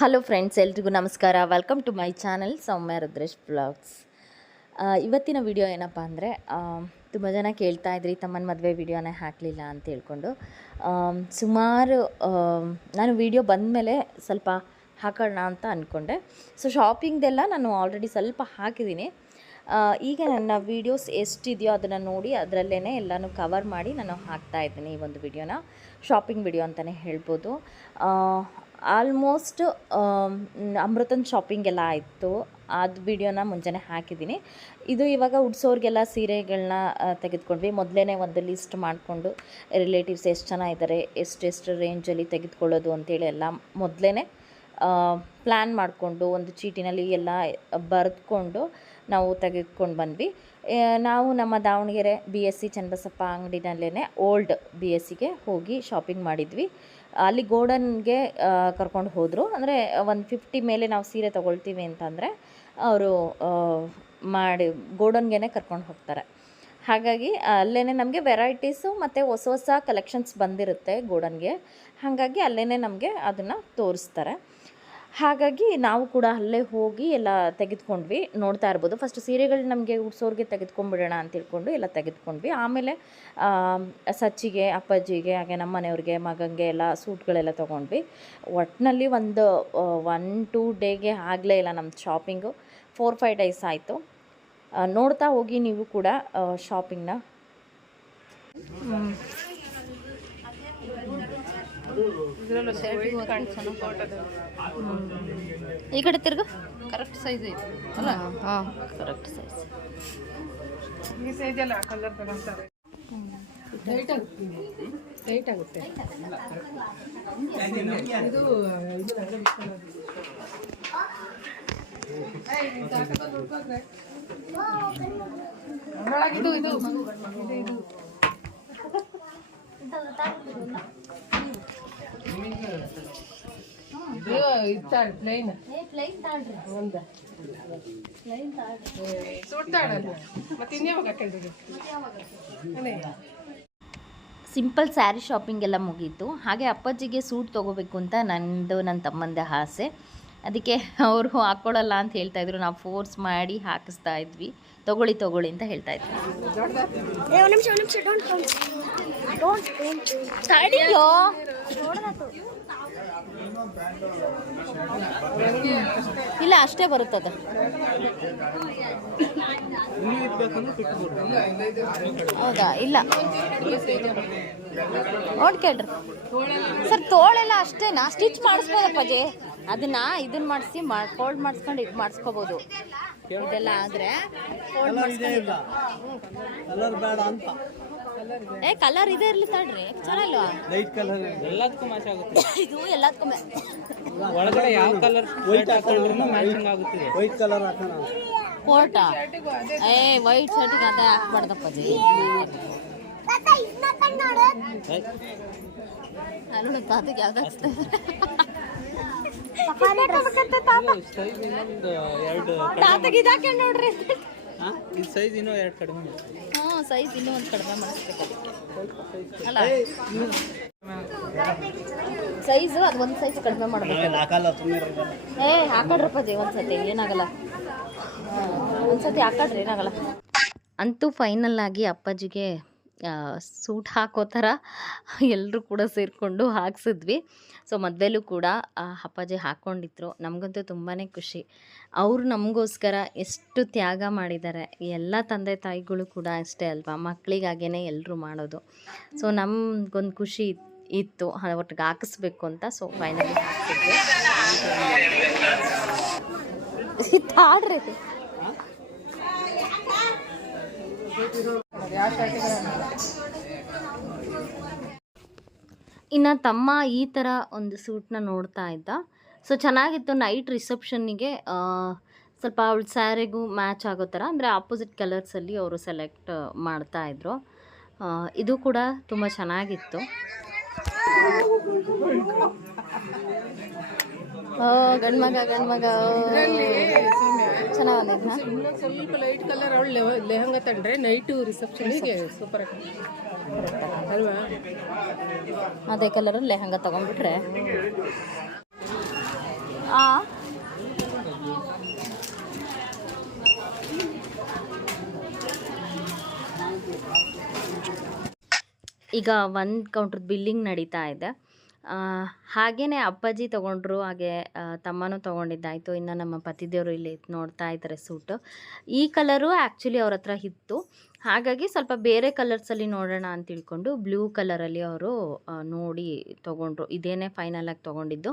Hello friends, ಎಲ್ರಿಗೂ ನಮಸ್ಕಾರ. Welcome to my channel Soumya Rudresh blogs. ಇವತ್ತಿನ ವಿಡಿಯೋ ಏನಪ್ಪ ಅಂದರೆ, ತುಂಬ ಜನ ಕೇಳ್ತಾ ಇದ್ರಿ ತಮ್ಮನ ಮದುವೆ ವಿಡಿಯೋನೇ ಹಾಕಲಿಲ್ಲ ಅಂತ ಹೇಳ್ಕೊಂಡು. ಸುಮಾರು ನಾನು ವಿಡಿಯೋ ಬಂದಮೇಲೆ ಸ್ವಲ್ಪ ಹಾಕೋಣ ಅಂತ ಅಂದ್ಕೊಂಡೆ. ಸೊ ಶಾಪಿಂಗ್ದೆಲ್ಲ ನಾನು ಆಲ್ರೆಡಿ ಸ್ವಲ್ಪ ಹಾಕಿದ್ದೀನಿ. ಈಗ ನನ್ನ ವೀಡಿಯೋಸ್ ಎಷ್ಟಿದೆಯೋ ಅದನ್ನು ನೋಡಿ ಅದರಲ್ಲೇ ಎಲ್ಲನೂ ಕವರ್ ಮಾಡಿ ನಾನು ಹಾಕ್ತಾಯಿದ್ದೀನಿ ಈ ಒಂದು ವಿಡಿಯೋನ. ಶಾಪಿಂಗ್ ವಿಡಿಯೋ ಅಂತಲೇ ಹೇಳ್ಬೋದು. ಆಲ್ಮೋಸ್ಟ್ ಅಮೃತನ ಶಾಪಿಂಗ್ ಎಲ್ಲ ಆಯಿತು. ಅದು ವಿಡಿಯೋನ ಮುಂಚೆನೇ ಹಾಕಿದ್ದೀನಿ. ಇದು ಇವಾಗ ಉಡ್ಸೋರಿಗೆಲ್ಲ ಸೀರೆಗಳನ್ನ ತೆಗೆದುಕೊಂಡ್ವಿ. ಮೊದಲೇ ಒಂದು ಲಿಸ್ಟ್ ಮಾಡಿಕೊಂಡು ರಿಲೇಟಿವ್ಸ್ ಎಷ್ಟು ಜನ ಇದ್ದಾರೆ, ಎಷ್ಟೆಷ್ಟು ರೇಂಜಲ್ಲಿ ತೆಗೆದುಕೊಳ್ಳೋದು ಅಂತೇಳಿ ಎಲ್ಲ ಮೊದಲೇ ಪ್ಲ್ಯಾನ್ ಮಾಡಿಕೊಂಡು ಒಂದು ಚೀಟಿನಲ್ಲಿ ಎಲ್ಲ ಬರೆದುಕೊಂಡು ನಾವು ತೆಗೆದುಕೊಂಡು ಬಂದ್ವಿ. ನಾವು ನಮ್ಮ ದಾವಣಗೆರೆ BSC ಚನ್ನಬಸಪ್ಪ ಅಂಗಡಿನಲ್ಲೇ ಓಲ್ಡ್ BSCಗೆ ಹೋಗಿ ಶಾಪಿಂಗ್ ಮಾಡಿದ್ವಿ. ಅಲ್ಲಿ ಗೋಡನ್ಗೆ ಕರ್ಕೊಂಡು ಹೋದರು. ಅಂದರೆ 150 ಮೇಲೆ ನಾವು ಸೀರೆ ತೊಗೊಳ್ತೀವಿ ಅಂತಂದರೆ ಅವರು ಮಾಡಿ ಗೋಡನ್ಗೆ ಕರ್ಕೊಂಡು ಹೋಗ್ತಾರೆ. ಹಾಗಾಗಿ ಅಲ್ಲೇ ನಮಗೆ ವೆರೈಟೀಸು ಮತ್ತು ಹೊಸ ಹೊಸ ಕಲೆಕ್ಷನ್ಸ್ ಬಂದಿರುತ್ತೆ ಗೋಡನ್ಗೆ. ಹಾಗಾಗಿ ಅಲ್ಲೇ ನಮಗೆ ಅದನ್ನು ತೋರಿಸ್ತಾರೆ. ಹಾಗಾಗಿ ನಾವು ಕೂಡ ಅಲ್ಲೇ ಹೋಗಿ ಎಲ್ಲ ತೆಗೆದುಕೊಂಡ್ವಿ. ನೋಡ್ತಾ ಇರ್ಬೋದು, ಫಸ್ಟ್ ಸೀರೆಗಳು ನಮಗೆ ಉಡ್ಸೋರಿಗೆ ತೆಗೆದುಕೊಂಡ್ಬಿಡೋಣ ಅಂತ ತಿಳ್ಕೊಂಡು ಎಲ್ಲ ತೆಗೆದುಕೊಂಡ್ವಿ. ಆಮೇಲೆ ಸಚ್ಚಿಗೆ, ಅಪ್ಪಾಜಿಗೆ, ಹಾಗೆ ನಮ್ಮ ಮನೆಯವ್ರಿಗೆ, ಮಗಂಗೆ ಎಲ್ಲ ಸೂಟ್ಗಳೆಲ್ಲ ತೊಗೊಂಡ್ವಿ. ಒಟ್ಟಿನಲ್ಲಿ ಒಂದು 1-2 ಡೇಗೆ ಆಗಲೇ ಇಲ್ಲ ನಮ್ಮ ಶಾಪಿಂಗು. 4-5 ಡೇಸ್ ಆಯಿತು. ನೋಡ್ತಾ ಹೋಗಿ ನೀವು ಕೂಡ ಶಾಪಿಂಗ್ನ. ಈ ಕಡೆ ತಿರ್ಗ ಕರೆಕ್ಟ್ ಸೈಜ್ ಐತೆ ಅಲ್ಲ? ಹಾಂ, ಕರೆಕ್ಟ್ ಸೈಜ್. ಈ ಸೈಜ್ ಅಲ್ಲ ಕಲರ್ ತಗೊಂತಾರೆ. ಟೈಟ್ ಆಗುತ್ತೆ ಇದು ಇದು ಇದು ಸಿಂಪಲ್ ಸ್ಯಾರಿ ಶಾಪಿಂಗ್ ಎಲ್ಲ ಮುಗೀತು. ಹಾಗೆ ಅಪ್ಪಾಜಿಗೆ ಸೂಟ್ ತೊಗೋಬೇಕು ಅಂತ ನನ್ನ ತಮ್ಮಂದೇ ಆಸೆ. ಅದಕ್ಕೆ ಅವರು ಹಾಕ್ಕೊಳ್ಳಲ್ಲ ಅಂತ ಹೇಳ್ತಾಯಿದ್ರು. ನಾವು ಫೋರ್ಸ್ ಮಾಡಿ ಹಾಕಿಸ್ತಾ ಇದ್ವಿ. ತೊಗೊಳ್ಳಿ ಅಂತ ಹೇಳ್ತಾ ಇದ್ವಿ. ಇಲ್ಲ, ಅಷ್ಟೇ ಬರುತ್ತದೆ. ಹೌದಾ? ಇಲ್ಲ ನೋಡ್ಕೇಳ್ರಿ ಸರ್, ತೋಳೆಲ್ಲ ಅಷ್ಟೇನಾ? ಸ್ಟಿಚ್ ಮಾಡಿಸ್ಬೋದಪ್ಪಾಜಿ. ಇದನ್ನ ಮಾಡಿಸಿ ಫೋಲ್ಡ್ ಮಾಡಿಸ್ಕೊಂಡು ಇದು ಮಾಡಿಸ್ಕೋಬೋದು. ಇದೆಲ್ಲ ಆದರೆ ಕಲರ್ ಇದೆ ಇರಲಿ ತಡ್ರಿ, ಚೆನ್ನಾಗಿಲ್ವಾ? ಲೈಟ್ ಕಲರ್ ಎಲ್ಲದಕ್ಕೂ ಮ್ಯಾಚ್ ಆಗುತ್ತೆ. ಇದು ಎಲ್ಲದಕ್ಕೂ ಒಳಗಡೆ ಯಾವ ಕಲರ್ ವೈಟ್ ಹಾಕೊಂಡ್ರು ಮ್ಯಾಚಿಂಗ್ ಆಗುತ್ತೆ. ವೈಟ್ ಕಲರ್ ಹಾಕೋಣ. ಕೋಟಾ ವೈಟ್ ಶರ್ಟಿಗೆ ಅದೇ ಹಾಕ್ಬಾರ್ದಪ್ಪಾಜಿ. ಅಲ್ಲ ತಾತಗೆ ಯಾವ್ದು ತಾತಗೆ ಇದಾಕೆ ನೋಡ್ರಿ. ಇದು ಸೈಜ್ ಇನ್ನೂ 2 ಕಡಿಮೆ. ಹಾಂ, ಸೈಜ್ ಇನ್ನೂ ಒಂದು ಕಡಿಮೆ ಮಾಡಿಸ್ಬೇಕು ಅಲ್ಲ? ಸೈಜು ಅದು ಒಂದು ಸೈಜ್ ಕಡಿಮೆ ಮಾಡಬೇಕು. ಹಾಕೊಡ್ರಪ್ಪಾಜಿ ಒಂದ್ಸತಿ, ಏನಾಗಲ್ಲ. ಒಂದ್ಸತಿ ಹಾಕೊಡ್ರಿ, ಏನಾಗಲ್ಲ. ಅಂತೂ ಫೈನಲ್ ಆಗಿ ಅಪ್ಪಾಜಿಗೆ ಸೂಟ್ ಹಾಕೋ ಥರ ಎಲ್ಲರೂ ಕೂಡ ಸೇರಿಕೊಂಡು ಹಾಕ್ಸಿದ್ವಿ. ಸೊ ಮದುವೆಲೂ ಕೂಡ ಅಪ್ಪಾಜಿ ಹಾಕ್ಕೊಂಡಿದ್ರು. ನಮಗಂತೂ ತುಂಬಾ ಖುಷಿ. ಅವರು ನಮಗೋಸ್ಕರ ಎಷ್ಟು ತ್ಯಾಗ ಮಾಡಿದ್ದಾರೆ. ಎಲ್ಲ ತಂದೆ ತಾಯಿಗಳು ಕೂಡ ಅಷ್ಟೇ ಅಲ್ವಾ, ಮಕ್ಕಳಿಗಾಗೇ ಎಲ್ಲರೂ ಮಾಡೋದು. ಸೊ ನಮಗೊಂದು ಖುಷಿ ಇತ್ತು ಒಟ್ಟಿಗೆ ಹಾಕಿಸ್ಬೇಕು ಅಂತ. ಸೊ ಫೈನಲಿ ಹಾಕ್ಸಿದ್ವಿ. ತಾಡ್ರಿ. ಇನ್ನು ತಮ್ಮ ಈ ಥರ ಒಂದು ಸೂಟ್ನ ನೋಡ್ತಾ ಇದ್ದ. ಸೊ ಚೆನ್ನಾಗಿತ್ತು. ನೈಟ್ ರಿಸೆಪ್ಷನ್ನಿಗೆ ಸ್ವಲ್ಪ ಅವಳ ಸ್ಯಾರಿಗೂ ಮ್ಯಾಚ್ ಆಗೋ ಥರ, ಅಂದರೆ ಆಪೋಸಿಟ್ ಕಲರ್ಸಲ್ಲಿ ಅವರು ಸೆಲೆಕ್ಟ್ ಮಾಡ್ತಾಯಿದ್ರು. ಇದು ಕೂಡ ತುಂಬ ಚೆನ್ನಾಗಿತ್ತು. ಗಂಡ್ಮಗ ಚೆನ್ನಾಗಿ ಸ್ವಲ್ಪ ಲೈಟ್ ಕಲರ್ ಅವಳು ಲೆಹಂಗಾ ತಂಡ್ರೆ ನೈಟು ರಿಸೆಪ್ಷನ್ಗೆ ಸೂಪರ್ ಅಲ್ವಾ? ಅದೇ ಕಲರ್ ಲೆಹಂಗಾ ತಗೊಂಡ್ಬಿಟ್ರೆ ಈಗ ಒಂದು ಕೌಂಟ್ರದ್ದು ಬಿಲ್ಲಿಂಗ್ ನಡೀತಾ ಇದೆ. ಹಾಗೆಯೇ ಅಪ್ಪಾಜಿ ತೊಗೊಂಡ್ರು, ಹಾಗೆ ತಮ್ಮನೂ ತೊಗೊಂಡಿದ್ದಾಯಿತು. ಇನ್ನು ನಮ್ಮ ಪತಿದೇವರು ಇಲ್ಲಿ ನೋಡ್ತಾ ಇದ್ದಾರೆ ಸೂಟು. ಈ ಕಲರು ಆ್ಯಕ್ಚುಲಿ ಅವ್ರ ಹತ್ರ ಇತ್ತು, ಹಾಗಾಗಿ ಸ್ವಲ್ಪ ಬೇರೆ ಕಲರ್ಸಲ್ಲಿ ನೋಡೋಣ ಅಂತ ತಿಳ್ಕೊಂಡು ಬ್ಲೂ ಕಲರಲ್ಲಿ ಅವರು ನೋಡಿ ತೊಗೊಂಡ್ರು. ಇದೇನೇ ಫೈನಲಾಗಿ ತೊಗೊಂಡಿದ್ದು.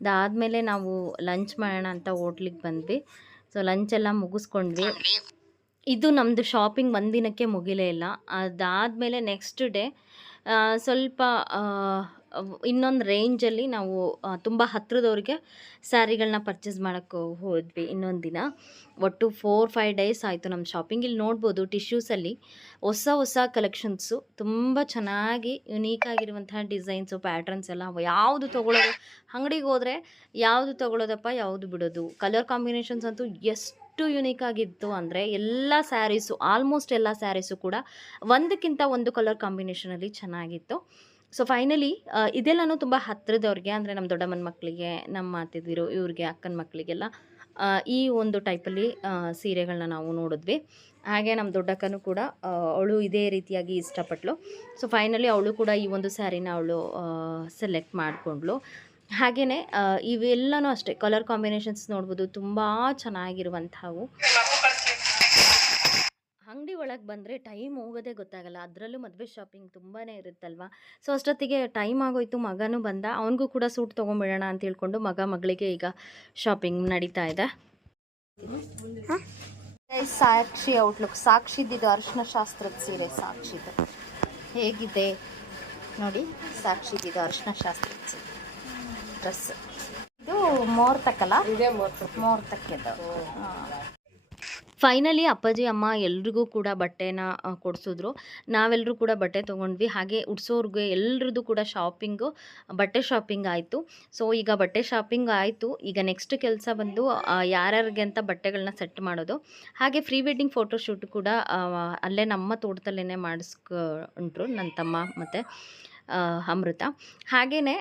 ಅದಾದಮೇಲೆ ನಾವು ಲಂಚ್ ಮಾಡೋಣ ಅಂತ ಹೋಟ್ಲಿಗೆ ಬಂದ್ವಿ. ಸೊ ಲಂಚೆಲ್ಲ ಮುಗಿಸ್ಕೊಂಡ್ವಿ. ಇದು ನಮ್ಮದು ಶಾಪಿಂಗ್ ಒಂದಿನಕ್ಕೆ ಮುಗಿಲೇ ಇಲ್ಲ. ಅದಾದಮೇಲೆ ನೆಕ್ಸ್ಟ್ ಡೇ ಸ್ವಲ್ಪ ಇನ್ನೊಂದು ರೇಂಜಲ್ಲಿ ನಾವು ತುಂಬ ಹತ್ತಿರದವ್ರಿಗೆ ಸ್ಯಾರಿಗಳನ್ನ ಪರ್ಚೇಸ್ ಮಾಡೋಕ್ಕೆ ಹೋದ್ವಿ ಇನ್ನೊಂದು ದಿನ. ಒಟ್ಟು 4-5 ಡೇಸ್ ಆಯಿತು ನಮ್ಮ ಶಾಪಿಂಗ್. ಇಲ್ಲಿ ನೋಡ್ಬೋದು ಟಿಶ್ಯೂಸಲ್ಲಿ ಹೊಸ ಕಲೆಕ್ಷನ್ಸು ತುಂಬ ಚೆನ್ನಾಗಿ ಯುನೀಕಾಗಿರುವಂತಹ ಡಿಸೈನ್ಸು, ಪ್ಯಾಟ್ರನ್ಸ್ ಎಲ್ಲ. ಯಾವುದು ತೊಗೊಳ್ಳೋದು, ಅಂಗಡಿಗೆ ಹೋದರೆ ಯಾವುದು ತೊಗೊಳ್ಳೋದಪ್ಪ, ಯಾವುದು ಬಿಡೋದು. ಕಲರ್ ಕಾಂಬಿನೇಷನ್ಸ್ ಅಂತೂ ಎಷ್ಟು ಯುನೀಕ್ ಆಗಿತ್ತು ಅಂದರೆ ಎಲ್ಲ ಸ್ಯಾರೀಸು, ಆಲ್ಮೋಸ್ಟ್ ಎಲ್ಲ ಸ್ಯಾರೀಸು ಕೂಡ ಒಂದಕ್ಕಿಂತ ಒಂದು ಕಲರ್ ಕಾಂಬಿನೇಷನಲ್ಲಿ ಚೆನ್ನಾಗಿತ್ತು. ಸೊ ಫೈನಲಿ ಇದೆಲ್ಲನೂ ತುಂಬ ಹತ್ತಿರದವ್ರಿಗೆ, ಅಂದರೆ ನಮ್ಮ ದೊಡ್ಡಮ್ಮನ ಮಕ್ಕಳಿಗೆ, ನಮ್ಮ ಅತ್ತಿದಿರು ಇವ್ರಿಗೆ, ಅಕ್ಕನ ಮಕ್ಕಳಿಗೆಲ್ಲ ಈ ಒಂದು ಟೈಪಲ್ಲಿ ಸೀರೆಗಳನ್ನ ನಾವು ನೋಡಿದ್ವಿ. ಹಾಗೆ ನಮ್ಮ ದೊಡ್ಡಕ್ಕನೂ ಕೂಡ ಅವಳು ಇದೇ ರೀತಿಯಾಗಿ ಇಷ್ಟಪಟ್ಟಳು. ಸೊ ಫೈನಲಿ ಅವಳು ಕೂಡ ಈ ಒಂದು ಸ್ಯಾರಿನ ಅವಳು ಸೆಲೆಕ್ಟ್ ಮಾಡಿಕೊಂಡ್ಳು. ಹಾಗೆಯೇ ಇವೆಲ್ಲನೂ ಅಷ್ಟೇ ಕಲರ್ ಕಾಂಬಿನೇಷನ್ಸ್ ನೋಡ್ಬೋದು, ತುಂಬ ಚೆನ್ನಾಗಿರುವಂಥವು. ಅಂಗಡಿ ಒಳಗೆ ಬಂದರೆ ಟೈಮ್ ಹೋಗೋದೇ ಗೊತ್ತಾಗಲ್ಲ. ಅದರಲ್ಲೂ ಮದುವೆ ಶಾಪಿಂಗ್ ತುಂಬಾ ಇರುತ್ತಲ್ವ. ಸೊ ಅಷ್ಟೊತ್ತಿಗೆ ಟೈಮ್ ಆಗೋಯ್ತು. ಮಗನೂ ಬಂದ, ಅವನಿಗೂ ಕೂಡ ಸೂಟ್ ತೊಗೊಂಬಿಡೋಣ ಅಂತ ಹೇಳ್ಕೊಂಡು ಮಗಳಿಗೆ ಈಗ ಶಾಪಿಂಗ್ ನಡೀತಾ ಇದೆ. ಸಾಕ್ಷಿ ಔಟ್ಲುಕ್, ಸಾಕ್ಷಿದ್ದು ಅರಿಶಿನ ಶಾಸ್ತ್ರದ ಸೀರೆ ಸಾಕ್ಷಿದು ಹೇಗಿದೆ ನೋಡಿ. ಸಾಕ್ಷಿದ್ದು ಅರಿಶಿನ ಶಾಸ್ತ್ರದ ಸೀರೆ ಡ್ರೆಸ್ ಇದು ಮೋರ್ತಕ್ಕಲ್ಲ, ಇದೇ ಮೋರ್ತಕ್ಕೆದು. ಫೈನಲಿ ಅಪ್ಪಾಜಿ ಅಮ್ಮ ಎಲ್ರಿಗೂ ಕೂಡ ಬಟ್ಟೆನ ಕೊಡಿಸಿದ್ರು. ನಾವೆಲ್ಲರೂ ಕೂಡ ಬಟ್ಟೆ ತೊಗೊಂಡ್ವಿ. ಹಾಗೆ ಉಡ್ಸೋರ್ಗೆ ಎಲ್ರದ್ದು ಕೂಡ ಬಟ್ಟೆ ಶಾಪಿಂಗ್ ಆಯಿತು. ಸೊ ಈಗ ಬಟ್ಟೆ ಶಾಪಿಂಗ್ ಆಯಿತು. ಈಗ ನೆಕ್ಸ್ಟ್ ಕೆಲಸ ಬಂದು ಯಾರ್ಯಾರಿಗೆ ಅಂತ ಬಟ್ಟೆಗಳನ್ನ ಸೆಟ್ ಮಾಡೋದು. ಹಾಗೆ ಪ್ರೀ ವೆಡ್ಡಿಂಗ್ ಫೋಟೋಶೂಟ್ ಕೂಡ ಅಲ್ಲೇ ನಮ್ಮ ತೋಟದಲ್ಲೇ ಮಾಡಿಸ್ಕೊಂಡ್ರು ನನ್ನ ತಮ್ಮ ಮತ್ತು ಅಮೃತ. ಹಾಗೆಯೇ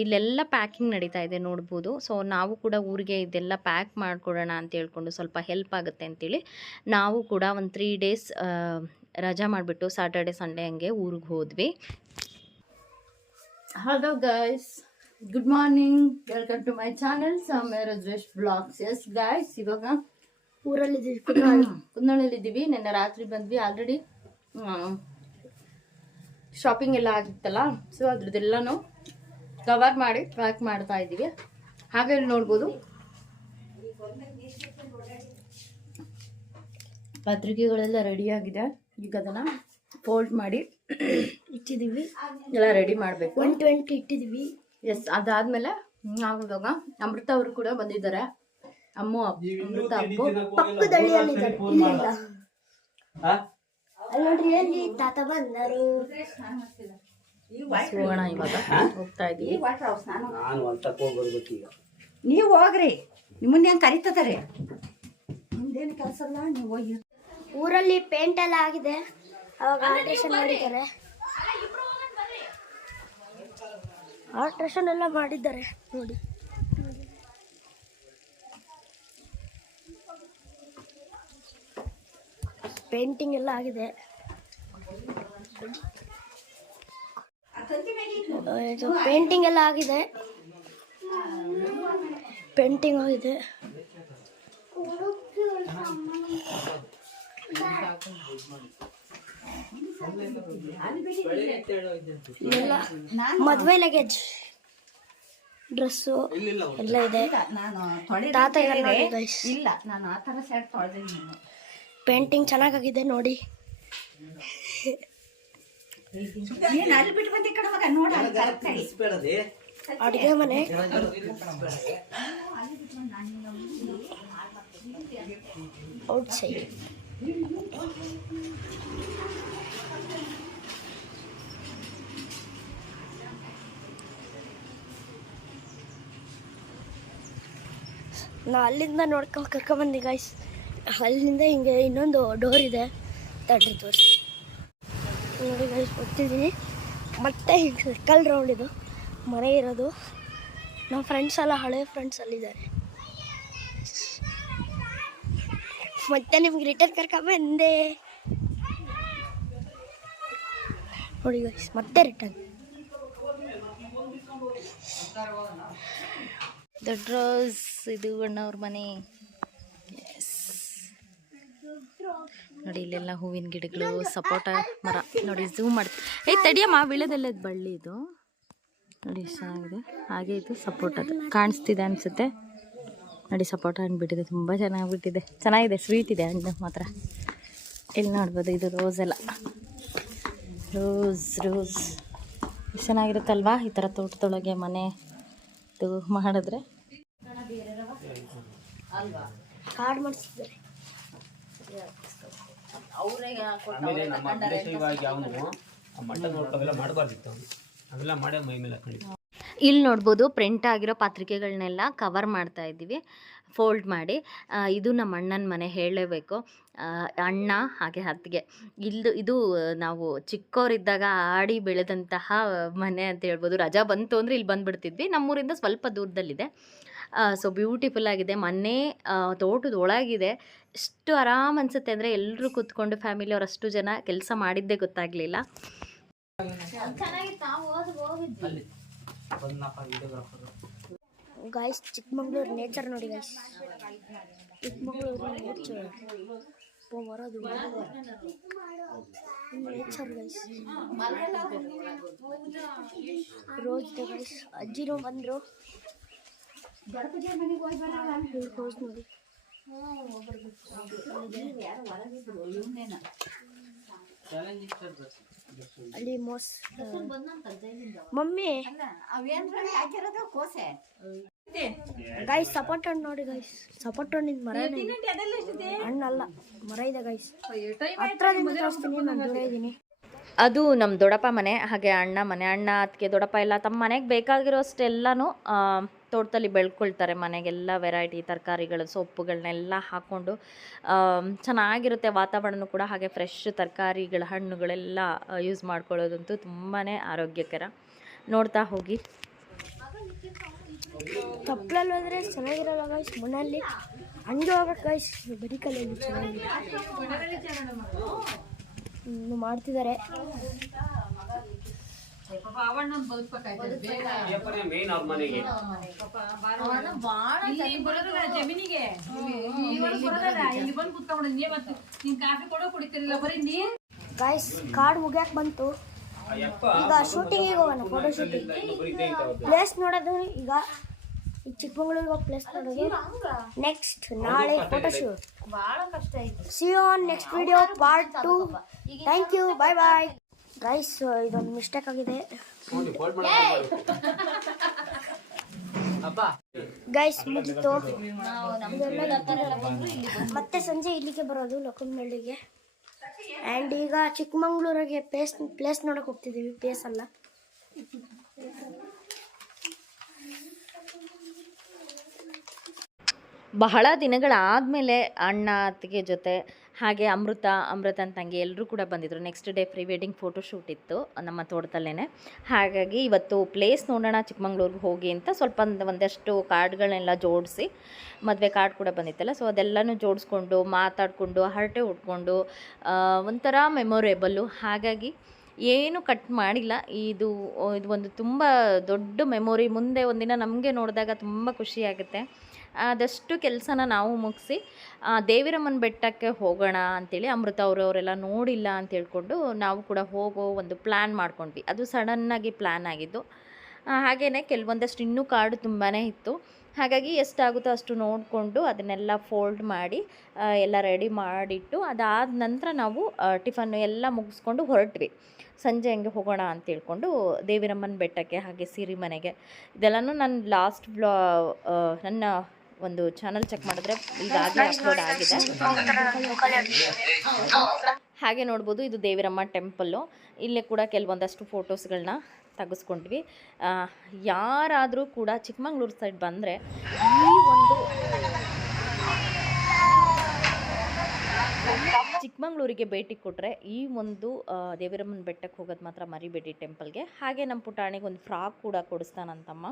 ಇಲ್ಲೆಲ್ಲ ಪ್ಯಾಕಿಂಗ್ ನಡೀತಾ ಇದೆ ನೋಡ್ಬೋದು. ಸೊ ನಾವು ಕೂಡ ಊರಿಗೆ ಇದೆಲ್ಲ ಪ್ಯಾಕ್ ಮಾಡಿಕೊಡೋಣ ಅಂತ ಹೇಳ್ಕೊಂಡು ಸ್ವಲ್ಪ ಹೆಲ್ಪ್ ಆಗುತ್ತೆ ಅಂತೇಳಿ ನಾವು ಕೂಡ ಒಂದು 3 ಡೇಸ್ ರಜಾ ಮಾಡಿಬಿಟ್ಟು ಸ್ಯಾಟರ್ಡೆ ಸಂಡೇ ಹಂಗೆ ಊರಿಗೆ ಹೋದ್ವಿ. Hello guys, good morning, welcome to my channel Soumya Rudresh blogs. Yes guys, ಇವಾಗ ಊರಲ್ಲಿದ್ದೀವಿ, ಕುನ್ನಳ್ಳಿದ್ದೀವಿ. ನಿನ್ನೆ ರಾತ್ರಿ ಬಂದ್ವಿ. ಆಲ್ರೆಡಿ ಶಾಪಿಂಗ್ ಎಲ್ಲ ಆಗಿತ್ತಲ್ಲ, ಸೊ ಅದ್ರದ್ದೆಲ್ಲನೂ ಕವರ್ ಮಾಡಿ ಪ್ಯಾಕ್ ಮಾಡ್ತಾ ಇದ್ದೀವಿ. ಹಾಗೆ ನೋಡ್ಬೋದು ಪತ್ರಿಕೆಗಳೆಲ್ಲ ರೆಡಿಯಾಗಿದೆ. ಈಗ ಅದನ್ನು ಫೋಲ್ಡ್ ಮಾಡಿ ಇಟ್ಟಿದ್ದೀವಿ, ಎಲ್ಲ ರೆಡಿ ಮಾಡಬೇಕು. 120 ಇಟ್ಟಿದ್ದೀವಿ. ಎಸ್, ಅದಾದಮೇಲೆ ನಾವು ಇವಾಗ ಅಮೃತ ಅವರು ಕೂಡ ಬಂದಿದ್ದಾರೆ. ಅಮೃತ ಅಪ್ಪು ನೋಡ್ರಿ ತಾತ ಬಂದರು. ಹೋಗೋಣ, ಇವಾಗ ಹೋಗ್ತಾ ಇದೀವಿ. ನೀವು ಹೋಗ್ರಿ, ನಿಮ್ಮನ್ನ ಹೆಂಗ್ ಕರಿತಾರೆ. ನಿಮ್ದೇನು ಕೆಲಸ ಅಲ್ಲ, ನೀವು ಹೋಗಿ. ಊರಲ್ಲಿ ಪೇಂಟ್ ಎಲ್ಲ ಆಗಿದೆ, ಅವಾಗ ಆಲ್ಟ್ರೇಷನ್ ಮಾಡಿದ್ದಾರೆ. ಆಲ್ಟ್ರೇಷನ್ ಎಲ್ಲ ಮಾಡಿದ್ದಾರೆ ನೋಡಿ. ಪೇಂಟಿಂಗ್ ಎಲ್ಲ ಆಗಿದೆ. ಇದು ಪೇಂಟಿಂಗ್ ಎಲ್ಲ ಆಗಿದೆ, ಪೇಂಟಿಂಗ್ ಆಗಿದೆ. ಎಲ್ಲ ಮದುವೆ ಲಗೇಜ್, ಡ್ರೆಸ್ಸು ಎಲ್ಲ ಇದೆ. ತಾತ ಇಲ್ಲ, ನಾನು ಆ ಥರ ಸೆಟ್ ತೊಳೆದಿದ್ದೀನಿ. ಪೇಂಟಿಂಗ್ ಚೆನ್ನಾಗಾಗಿದೆ ನೋಡಿ. ಅಡುಗೆ ಮನೆ, ಔಟ್ ಸೈಡ್. ನಾ ಅಲ್ಲಿಂದ ಕರ್ಕೊಂಬಂದಿ ಗೈಸ್. ಅಲ್ಲಿಂದ ಹಿಂಗೆ ಇನ್ನೊಂದು ಡೋರ್ ಇದೆ, ತಡ್ರಿ ತೋರಿಸಿ ನೋಡಿ ಗೈಸ್. ಹೋಗ್ತಿದ್ದೀನಿ ಮತ್ತೆ ಹಿಂಗೆ ಸರ್ಕಲ್ ರೌಂಡ್ ಇದು ಮನೆ ಇರೋದು ನಮ್ಮ ಫ್ರೆಂಡ್ಸ್ ಎಲ್ಲ ಹಳೆ ಫ್ರೆಂಡ್ಸ್ ಅಲ್ಲಿದ್ದಾರೆ. ಮತ್ತೆ ನಿಮ್ಗೆ ರಿಟರ್ನ್ ಕರ್ಕೊಂಬಂದೆ ನೋಡಿ ಗೈಸ್, ಮತ್ತೆ ರಿಟರ್ನ್. ದೊಡ್ಡ ರೋಸ್ ಇದು ಅಣ್ಣವ್ರ ಮನೆ. ನೋಡಿ ಇಲ್ಲೆಲ್ಲ ಹೂವಿನ ಗಿಡಗಳು, ಸಪೋಟ ಮರ ನೋಡಿ. ಝೂಮ್ ಮಾಡ್ತೀವಿ ತಡಿಯಮ್ಮ, ವಿಳೆದೆಲ್ಲದ ಬಳ್ಳಿ ಇದು ನೋಡಿ, ಚೆನ್ನಾಗಿದೆ. ಹಾಗೆ ಇದು ಸಪೋಟ ಕಾಣಿಸ್ತಿದೆ ಅನಿಸುತ್ತೆ ನೋಡಿ. ಸಪೋಟ ಹಣ್ಣು ಬಿಟ್ಟಿದೆ, ತುಂಬ ಚೆನ್ನಾಗಿಬಿಟ್ಟಿದೆ, ಚೆನ್ನಾಗಿದೆ, ಸ್ವೀಟ್ ಇದೆ ಹಣ್ಣು ಮಾತ್ರ. ಇಲ್ಲಿ ನೋಡ್ಬೋದು, ಇದು ರೋಸ್ ಎಲ್ಲ, ರೋಸ್ ರೋಸ್ ಚೆನ್ನಾಗಿರುತ್ತಲ್ವಾ ಈ ಥರ ತೋಟದೊಳಗೆ ಮನೆ ಇದು ಮಾಡಿದ್ರೆ. ಕಾರ್ಡ್ ಮಾಡಿಸಿದ್ದಾರೆ. ಆಮೇಲೆ ನಮ್ಮ ವಿಶೇಷವಾಗಿ ಅವನು ಮಟನ್ ಅವೆಲ್ಲ ಮಾಡಬಾರ್ದಿತ್ತು, ಅವೆಲ್ಲ ಮಾಡೇ ಮೈ ಮೇಲೆ ಹಾಕೊಂಡಿದ್ವಿ. ಇಲ್ಲಿ ನೋಡ್ಬೋದು ಪ್ರಿಂಟ್ ಆಗಿರೋ ಪತ್ರಿಕೆಗಳನ್ನೆಲ್ಲ ಕವರ್ ಮಾಡ್ತಾ ಇದ್ದೀವಿ ಫೋಲ್ಡ್ ಮಾಡಿ. ಇದು ನಮ್ಮ ಅಣ್ಣನ ಮನೆ ಹೇಳಲೇಬೇಕು. ಅಣ್ಣ ಹಾಗೆ ಅತ್ತಿಗೆ ಇದು ನಾವು ಚಿಕ್ಕವರಿದ್ದಾಗ ಆಡಿ ಬೆಳೆದಂತಹ ಮನೆ ಅಂತ ಹೇಳ್ಬೋದು. ರಜಾ ಬಂತು ಅಂದರೆ ಇಲ್ಲಿ ಬಂದುಬಿಡ್ತಿದ್ವಿ. ನಮ್ಮೂರಿಂದ ಸ್ವಲ್ಪ ದೂರದಲ್ಲಿದೆ. ಸೊ ಬ್ಯೂಟಿಫುಲ್ ಆಗಿದೆ ಮನೆ, ತೋಟದೊಳಗಿದೆ. ಎಷ್ಟು ಆರಾಮ್ ಅನಿಸುತ್ತೆ ಅಂದರೆ ಎಲ್ಲರೂ ಕೂತ್ಕೊಂಡು ಫ್ಯಾಮಿಲಿಯವ್ರು ಅಷ್ಟು ಜನ ಕೆಲಸ ಮಾಡಿದ್ದೇ ಗೊತ್ತಾಗಲಿಲ್ಲ. ಗೈಸ್ ಚಿಕ್ಕಮಂಗ್ಳೂರು ನೇಚರ್ ನೋಡಿ ಗೈಸ್, ಚಿಕ್ಕಮಂಗ್ಳೂರು ನೇಚರ್ ಮರದು ನೇಚರ್ ಗೈಸ್. ರೋಜ್ ಗೈಸ್, ಅಜ್ಜಿನೂ ಬಂದರು. ರೋಜ್ ನೋಡಿ, ಅಲ್ಲಿ ಮೋಸ್ ಮಮ್ಮಿ ಗೈಸ್ ಸಪೋರ್ಟ್ ಹಣ್ಣು ನೋಡಿ ಗೈಸ್. ಸಪೋರ್ಟ್ ಹಣ್ಣಿನ ಮರ ಹಣ್ಣಲ್ಲ, ಮರ ಇದೆ ಗೈಸ್. ಹತ್ರದಿಂದ ತೋರಿಸ್ತೀನಿ, ನಾನು ದೂರ ಇದ್ದೀನಿ. ಅದು ನಮ್ಮ ದೊಡ್ಡಪ್ಪ ಮನೆ, ಹಾಗೆ ಅಣ್ಣ ಮನೆ. ಅಣ್ಣ ಅದಕ್ಕೆ ದೊಡ್ಡಪ್ಪ ಎಲ್ಲ ತಮ್ಮ ಮನೆಗೆ ಬೇಕಾಗಿರೋಷ್ಟೆಲ್ಲನೂ ತೋಟದಲ್ಲಿ ಬೆಳ್ಕೊಳ್ತಾರೆ. ಮನೆಗೆಲ್ಲ ವೆರೈಟಿ ತರಕಾರಿಗಳು, ಸೊಪ್ಪುಗಳನ್ನೆಲ್ಲ ಹಾಕ್ಕೊಂಡು ಚೆನ್ನಾಗಿರುತ್ತೆ ವಾತಾವರಣ ಕೂಡ. ಹಾಗೆ ಫ್ರೆಶ್ ತರಕಾರಿಗಳು, ಹಣ್ಣುಗಳೆಲ್ಲ ಯೂಸ್ ಮಾಡ್ಕೊಳ್ಳೋದಂತೂ ತುಂಬಾ ಆರೋಗ್ಯಕರ. ನೋಡ್ತಾ ಹೋಗಿ. ಕಪ್ಪಲಲ್ಲಿ ಹೋದರೆ ಚೆನ್ನಾಗಿರಲ್ಲ ಗೈಸ್, ಮಣ್ಣಲ್ಲಿ ಹಂಗೆ ಹೋಗ್ಬೇಕು ಗೈಸ್. ಬರೀ ಕಲ್ಲಲ್ಲಿ ಚೆನ್ನಾಗಿ ಮಾಡ್ತಿದ್ದಾರೆ. ಗೈಸ್ ಕಾರ್ಡ್ ಮುಗ್ಯಾಕ್ ಬಂತು, ಈಗ ಶೂಟಿಂಗಿಗೆ ಹೋಗೋಣ. ಫೋಟೋ ಶೂಟಿಂಗ್ ಪ್ಲೇಸ್ ನೋಡೋದು. ಈಗ ಚಿಕ್ಕಮಂಗ್ಳೂರಿಗೆ ಹೋಗಿ ಪ್ಲೇಸ್ ನೋಡೋದು. ನೆಕ್ಸ್ಟ್ ನಾಳೆ photo shoot. See you on next video part 2. Thank you, bye bye. Guys ಇದೊಂದು ಮಿಸ್ಟೇಕ್ ಆಗಿದೆ ಗೈಸ್. ಮುಗಿತು, ಮತ್ತೆ ಸಂಜೆ ಇಲ್ಲಿಗೆ ಬರೋದು ಲೋಕಂನಹಳ್ಳಿಗೆ. ಆ್ಯಂಡ್ ಈಗ ಚಿಕ್ಕಮಂಗ್ಳೂರಿಗೆ ಪ್ಲೇಸ್ ನೋಡೋಕೆ ಹೋಗ್ತಿದ್ದೀವಿ. ಪ್ಲೇಸ್ ಅಲ್ಲ, ಬಹಳ ದಿನಗಳಾದಮೇಲೆ ಅಣ್ಣ ಅತ್ತಿಗೆ ಜೊತೆ ಹಾಗೆ ಅಮೃತನ ತಂಗಿ ಎಲ್ಲರೂ ಕೂಡ ಬಂದಿದ್ದರು. Next day pre wedding photo shoot ಇತ್ತು ನಮ್ಮ ತೋಟದಲ್ಲೇ. ಹಾಗಾಗಿ ಇವತ್ತು ಪ್ಲೇಸ್ ನೋಡೋಣ ಚಿಕ್ಕಮಂಗ್ಳೂರಿಗೆ ಹೋಗಿ ಅಂತ ಸ್ವಲ್ಪ ಒಂದಷ್ಟು ಕಾರ್ಡ್ಗಳನ್ನೆಲ್ಲ ಜೋಡಿಸಿ, ಮದುವೆ ಕಾರ್ಡ್ ಕೂಡ ಬಂದಿತ್ತಲ್ಲ, ಸೊ ಅದೆಲ್ಲನೂ ಜೋಡಿಸ್ಕೊಂಡು ಮಾತಾಡಿಕೊಂಡು ಹರಟೆ ಉಟ್ಕೊಂಡು ಒಂಥರ ಮೆಮೊರೇಬಲ್ಲು. ಹಾಗಾಗಿ ಏನು ಕಟ್ ಮಾಡಿಲ್ಲ. ಇದು ಒಂದು ತುಂಬ ದೊಡ್ಡ ಮೆಮೊರಿ. ಮುಂದೆ ಒಂದಿನ ನಮಗೆ ನೋಡಿದಾಗ ತುಂಬ ಖುಷಿಯಾಗುತ್ತೆ. ಆದಷ್ಟು ಕೆಲಸನ ನಾವು ಮುಗಿಸಿ ದೇವಿರಮ್ಮನ ಬೆಟ್ಟಕ್ಕೆ ಹೋಗೋಣ ಅಂಥೇಳಿ ಅಮೃತ ಅವರೆಲ್ಲ ನೋಡಿಲ್ಲ ಅಂತ ಹೇಳ್ಕೊಂಡು ನಾವು ಕೂಡ ಹೋಗೋ ಒಂದು ಪ್ಲ್ಯಾನ್ ಮಾಡ್ಕೊಂಡ್ವಿ. ಅದು ಸಡನ್ನಾಗಿ ಪ್ಲ್ಯಾನ್ ಆಗಿದ್ದು. ಹಾಗೆಯೇ ಕೆಲವೊಂದಷ್ಟು ಇನ್ನೂ ಕಾರ್ಡು ತುಂಬಾ ಇತ್ತು. ಹಾಗಾಗಿ ಎಷ್ಟಾಗುತ್ತೋ ಅಷ್ಟು ನೋಡಿಕೊಂಡು ಅದನ್ನೆಲ್ಲ ಫೋಲ್ಡ್ ಮಾಡಿ ಎಲ್ಲ ರೆಡಿ ಮಾಡಿಟ್ಟು ಅದಾದ ನಂತರ ನಾವು ಟಿಫನ್ನು ಎಲ್ಲ ಮುಗಿಸ್ಕೊಂಡು ಹೊರಟ್ವಿ. ಸಂಜೆ ಹಂಗೆ ಹೋಗೋಣ ಅಂತ ಹೇಳ್ಕೊಂಡು ದೇವಿರಮ್ಮನ ಬೆಟ್ಟಕ್ಕೆ, ಹಾಗೆ ಸಿರಿಮನೆಗೆ. ಇದೆಲ್ಲನೂ ನಾನು ಲಾಸ್ಟ್ ನನ್ನ ಒಂದು ಚಾನಲ್ ಚೆಕ್ ಮಾಡಿದ್ರೆ ಈಗಾಗಲೇ ಅಪ್ಲೋಡ್ ಆಗಿದೆ. ಹಾಗೆ ನೋಡ್ಬೋದು, ಇದು ದೇವಿರಮ್ಮ ಟೆಂಪಲ್ಲು. ಇಲ್ಲೇ ಕೂಡ ಕೆಲವೊಂದಷ್ಟು ಫೋಟೋಸ್ಗಳನ್ನ ತೆಗೆಸ್ಕೊಂಡ್ವಿ. ಯಾರಾದರೂ ಕೂಡ ಚಿಕ್ಕಮಂಗ್ಳೂರು ಸೈಡ್ ಬಂದರೆ ಈ ಒಂದು ಚಿಕ್ಕಮಂಗ್ಳೂರಿಗೆ ಭೇಟಿ ಕೊಟ್ಟರೆ ಈ ಒಂದು ದೇವಿರಮ್ಮನ ಬೆಟ್ಟಕ್ಕೆ ಹೋಗೋದು ಮಾತ್ರ ಮರಿಬೇಡಿ ಟೆಂಪಲ್ಗೆ. ಹಾಗೆ ನಮ್ಮ ಪುಟಾಣಿಗೆ ಒಂದು ಫ್ರಾಕ್ ಕೂಡ ಕೊಡಿಸ್ತಾನಂತಮ್ಮ.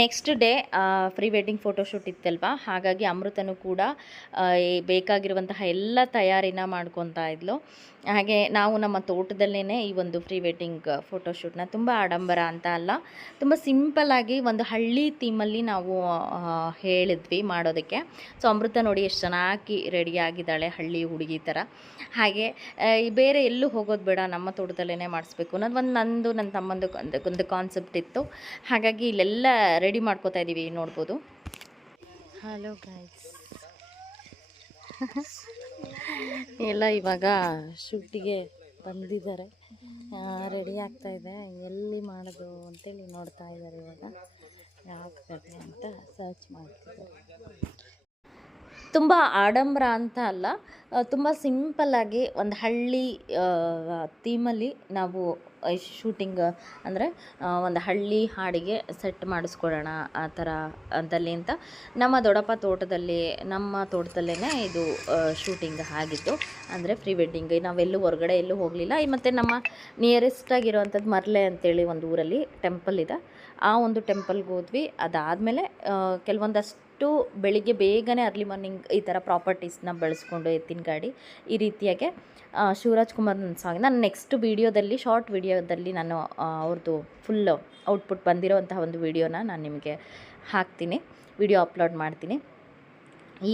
Next day pre wedding photoshoot ಇತ್ತಲ್ವ, ಹಾಗಾಗಿ ಅಮೃತನೂ ಕೂಡ ಬೇಕಾಗಿರುವಂತಹ ಎಲ್ಲ ತಯಾರಿನ ಮಾಡ್ಕೊತಾ ಇದ್ಲು. ಹಾಗೆ ನಾವು ನಮ್ಮ ತೋಟದಲ್ಲೇ ಈ ಒಂದು ಪ್ರೀ ವೆಡ್ಡಿಂಗ್ ಫೋಟೋಶೂಟ್ನ ತುಂಬ ಆಡಂಬರ ಅಂತ ಅಲ್ಲ, ತುಂಬ ಸಿಂಪಲ್ಲಾಗಿ ಒಂದು ಹಳ್ಳಿ ಥೀಮಲ್ಲಿ ನಾವು ಹೇಳಿದ್ವಿ ಮಾಡೋದಕ್ಕೆ. ಸೊ ಅಮೃತ ನೋಡಿ ಎಷ್ಟು ಚೆನ್ನಾಗಿ ರೆಡಿಯಾಗಿದ್ದಾಳೆ, ಹಳ್ಳಿ ಹುಡುಗಿ ಥರ. ಹಾಗೆ ಬೇರೆ ಎಲ್ಲೂ ಹೋಗೋದು ಬೇಡ, ನಮ್ಮ ತೋಟದಲ್ಲೇ ಮಾಡಿಸ್ಬೇಕು ಅನ್ನೋದು ನಂದು ನನ್ನ ತಮ್ಮಂದು ಒಂದು ಕಾನ್ಸೆಪ್ಟ್ ಇತ್ತು. ಹಾಗಾಗಿ ಇಲ್ಲೆಲ್ಲ ರೆಡಿ ಮಾಡ್ಕೋತಾ ಇದ್ದೀವಿ, ನೋಡ್ಬೋದು. ಹಲೋ ಗೈಸ್, ಎಲ್ಲ ಇವಾಗ ಶೂಟಿಗೆ ಬಂದಿದ್ದಾರೆ, ರೆಡಿ ಆಗ್ತಾ ಇದೆ. ಎಲ್ಲಿ ಮಾಡೋದು ಅಂತೇಳಿ ನೋಡ್ತಾ ಇದ್ದಾರೆ. ಇವಾಗ ಯಾವ ಕಡೆ ಅಂತ ಸರ್ಚ್ ಮಾಡ್ತಿದ್ದಾರೆ. ತುಂಬ ಆಡಂಬರ ಅಂತ ಅಲ್ಲ, ತುಂಬ ಸಿಂಪಲ್ಲಾಗಿ ಒಂದು ಹಳ್ಳಿ ಥೀಮಲ್ಲಿ ನಾವು ಶೂಟಿಂಗ್ ಅಂದರೆ ಒಂದು ಹಳ್ಳಿ ಹಾಡಿಗೆ ಸೆಟ್ ಮಾಡಿಸ್ಕೊಡೋಣ ಆ ಥರ ಅಂತಲ್ಲಿ ಅಂತ ನಮ್ಮ ದೊಡ್ಡಪ್ಪ ನಮ್ಮ ತೋಟದಲ್ಲೇ ಇದು ಶೂಟಿಂಗ್ ಆಗಿತ್ತು. ಅಂದರೆ ಪ್ರೀ ವೆಡ್ಡಿಂಗ್. ನಾವೆಲ್ಲೂ ಹೊರಗಡೆ ಎಲ್ಲೂ ಹೋಗಲಿಲ್ಲ. ಮತ್ತು ನಮ್ಮ ನಿಯರೆಸ್ಟಾಗಿರೋವಂಥದ್ದು ಮರ್ಲೆ ಅಂತೇಳಿ ಒಂದು ಊರಲ್ಲಿ ಟೆಂಪಲ್ ಇದೆ, ಆ ಒಂದು ಟೆಂಪಲ್ಗೆ ಹೋದ್ವಿ. ಅದಾದಮೇಲೆ ಕೆಲವೊಂದಷ್ಟು ಬೆಳಿಗ್ಗೆ ಬೇಗನೆ ಅರ್ಲಿ ಮಾರ್ನಿಂಗ್ ಈ ಥರ ಪ್ರಾಪರ್ಟೀಸ್ನ ಬೆಳೆಸ್ಕೊಂಡು ಎತ್ತಿನ ಗಾಡಿ ಈ ರೀತಿಯಾಗೆ ಶಿವರಾಜ್ ಕುಮಾರ್ ಸಾಂಗ್ ನಾನು ನೆಕ್ಸ್ಟ್ ವೀಡಿಯೋದಲ್ಲಿ, ಶಾರ್ಟ್ ವೀಡಿಯೋದಲ್ಲಿ ನಾನು ಅವ್ರದ್ದು ಫುಲ್ ಔಟ್ಪುಟ್ ಬಂದಿರೋವಂತಹ ಒಂದು ವೀಡಿಯೋನ ನಾನು ನಿಮಗೆ ಹಾಕ್ತೀನಿ, ವಿಡಿಯೋ ಅಪ್ಲೋಡ್ ಮಾಡ್ತೀನಿ.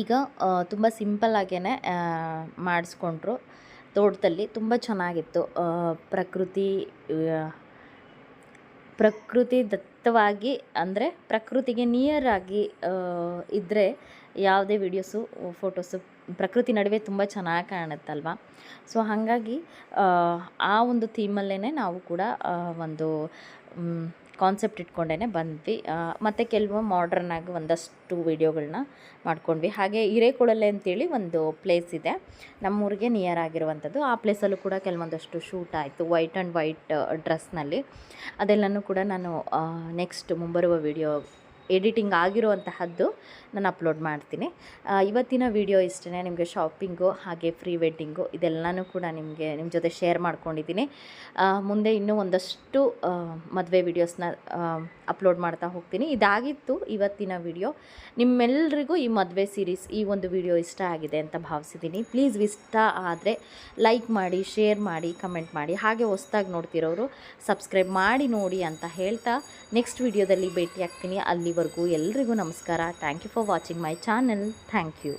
ಈಗ ತುಂಬ ಸಿಂಪಲ್ಲಾಗೇ ಮಾಡಿಸ್ಕೊಂಡ್ರು ತೋಟದಲ್ಲಿ. ತುಂಬ ಚೆನ್ನಾಗಿತ್ತು. ಪ್ರಕೃತಿ ದತ್ತವಾಗಿ, ಅಂದರೆ ಪ್ರಕೃತಿಗೆ ನಿಯರ್ ಆಗಿ ಇದ್ದರೆ ಯಾವುದೇ ವೀಡಿಯೋಸು ಫೋಟೋಸು ಪ್ರಕೃತಿ ನಡುವೆ ತುಂಬ ಚೆನ್ನಾಗಿ ಕಾಣುತ್ತಲ್ವ. ಸೊ ಹಾಗಾಗಿ ಆ ಒಂದು ಥೀಮಲ್ಲೇ ನಾವು ಕೂಡ ಒಂದು ಕಾನ್ಸೆಪ್ಟ್ ಇಟ್ಕೊಂಡೇ ಬಂದ್ವಿ. ಮತ್ತು ಕೆಲವು ಮಾಡ್ರನ್ನಾಗಿ ಒಂದಷ್ಟು ವೀಡಿಯೋಗಳನ್ನ ಮಾಡ್ಕೊಂಡ್ವಿ. ಹಾಗೆ ಹಿರೇಕೊಳಲೆ ಅಂತೇಳಿ ಒಂದು ಪ್ಲೇಸ್ ಇದೆ ನಮ್ಮೂರಿಗೆ ನಿಯರ್ ಆಗಿರುವಂಥದ್ದು. ಆ ಪ್ಲೇಸಲ್ಲೂ ಕೂಡ ಕೆಲವೊಂದಷ್ಟು ಶೂಟ್ ಆಯಿತು ವೈಟ್ ಆ್ಯಂಡ್ ವೈಟ್ ಡ್ರೆಸ್ನಲ್ಲಿ. ಅದೆಲ್ಲನೂ ಕೂಡ ನಾನು ನೆಕ್ಸ್ಟ್ ಮುಂಬರುವ ವೀಡಿಯೋ ಎಡಿಟಿಂಗ್ ಆಗಿರುವಂತಹದ್ದು ನಾನು ಅಪ್ಲೋಡ್ ಮಾಡ್ತೀನಿ. ಇವತ್ತಿನ ವಿಡಿಯೋ ಇಷ್ಟೇ. ನಿಮಗೆ ಶಾಪಿಂಗು ಹಾಗೆ ಪ್ರೀ ವೆಡ್ಡಿಂಗು ಇದೆಲ್ಲನೂ ಕೂಡ ನಿಮ್ಮ ಜೊತೆ ಶೇರ್ ಮಾಡ್ಕೊಂಡಿದ್ದೀನಿ. ಮುಂದೆ ಇನ್ನೂ ಒಂದಷ್ಟು ಮದುವೆ ವೀಡಿಯೋಸ್ನ ಅಪ್ಲೋಡ್ ಮಾಡ್ತಾ ಹೋಗ್ತೀನಿ. ಇದಾಗಿತ್ತು ಇವತ್ತಿನ ವಿಡಿಯೋ. ನಿಮ್ಮೆಲ್ಲರಿಗೂ ಈ ಮದುವೆ ಸೀರೀಸ್ ಈ ಒಂದು ವಿಡಿಯೋ ಇಷ್ಟ ಆಗಿದೆ ಅಂತ ಭಾವಿಸಿದ್ದೀನಿ. ಪ್ಲೀಸ್ ಇಷ್ಟ ಆದರೆ ಲೈಕ್ ಮಾಡಿ, ಶೇರ್ ಮಾಡಿ, ಕಮೆಂಟ್ ಮಾಡಿ. ಹಾಗೆ ಹೊಸದಾಗಿ ನೋಡ್ತಿರೋರು ಸಬ್ಸ್ಕ್ರೈಬ್ ಮಾಡಿ ನೋಡಿ ಅಂತ ಹೇಳ್ತಾ ನೆಕ್ಸ್ಟ್ ವಿಡಿಯೋದಲ್ಲಿ ಭೇಟಿ ಆಗ್ತೀನಿ. ಅಲ್ಲಿವರೆಗೂ ಎಲ್ರಿಗೂ ನಮಸ್ಕಾರ. Thank you for watching my channel. Thank you.